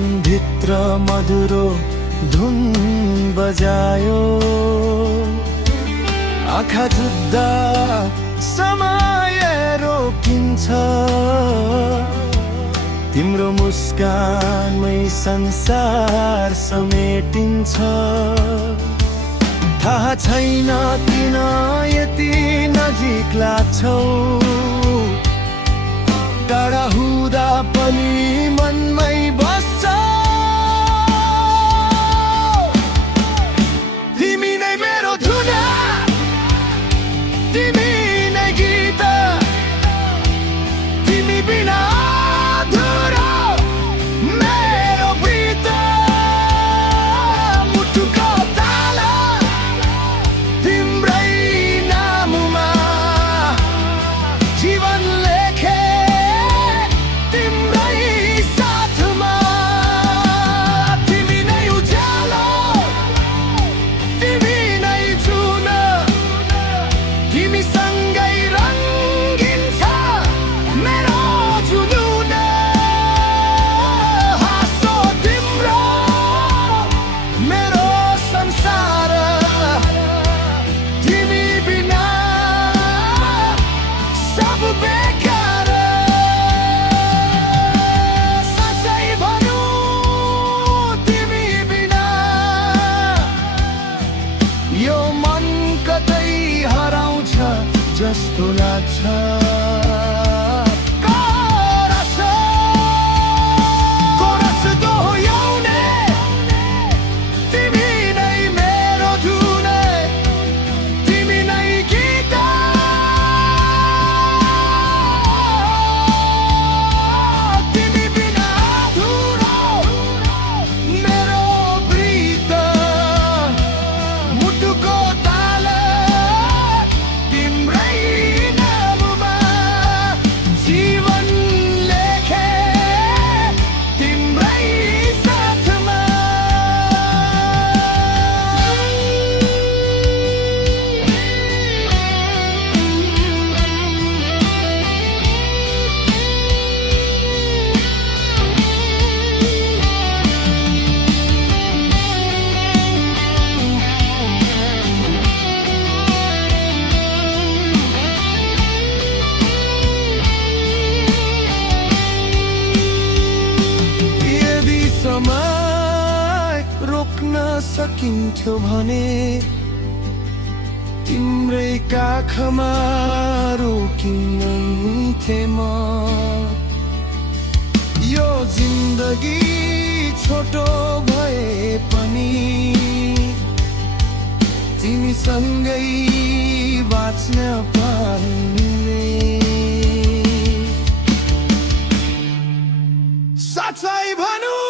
मनभित्र मधुरो धुन बजायो। आँखा जुत्दा समय रोकिन्छ, तिम्रो मुस्कानमै संसार समेटिन्छ। थाहा छैन किन यति नजिक लाग्छौ, टाढा हुँदा पनि मनमै बस्छ। तिमी नै मेरो धुन, तिमी नै गीत, तिमी बिना अधुरो मेरो प्रीत। मुटुको ताला तिम्रै नाममा जीवन लेखे, तिम्रै साथमा। तिमी नै उज्यालो, तिमी नै जुन, तिमी सँगै रङ्गिन्छ मेरो जुनून। हाँसो तिम्रो मेरो संसार, तिमी बिना सब बेकार। साँच्चै भनौँ तिमी बिना यो मन कतै हराउँछ जस्तो लाग्छ। कोरस कोरस दोहोऱ्याउने, तिमी नै मेरो धुन, तिमी नै गीत, तिमी बिना अधुरो मेरो प्रीत। मुटुको ताला तिम्रै नाममा जीवन लेखे, तिम्रै साथमा। यदि समय रोक्न सकिन्थ्यो भने तिम्रै काखमा रोकिन्थे म। यो जिन्दगी छोटो भए पनि तिमी सँगै बाँच्न पाउने। साँच्चै भनौँ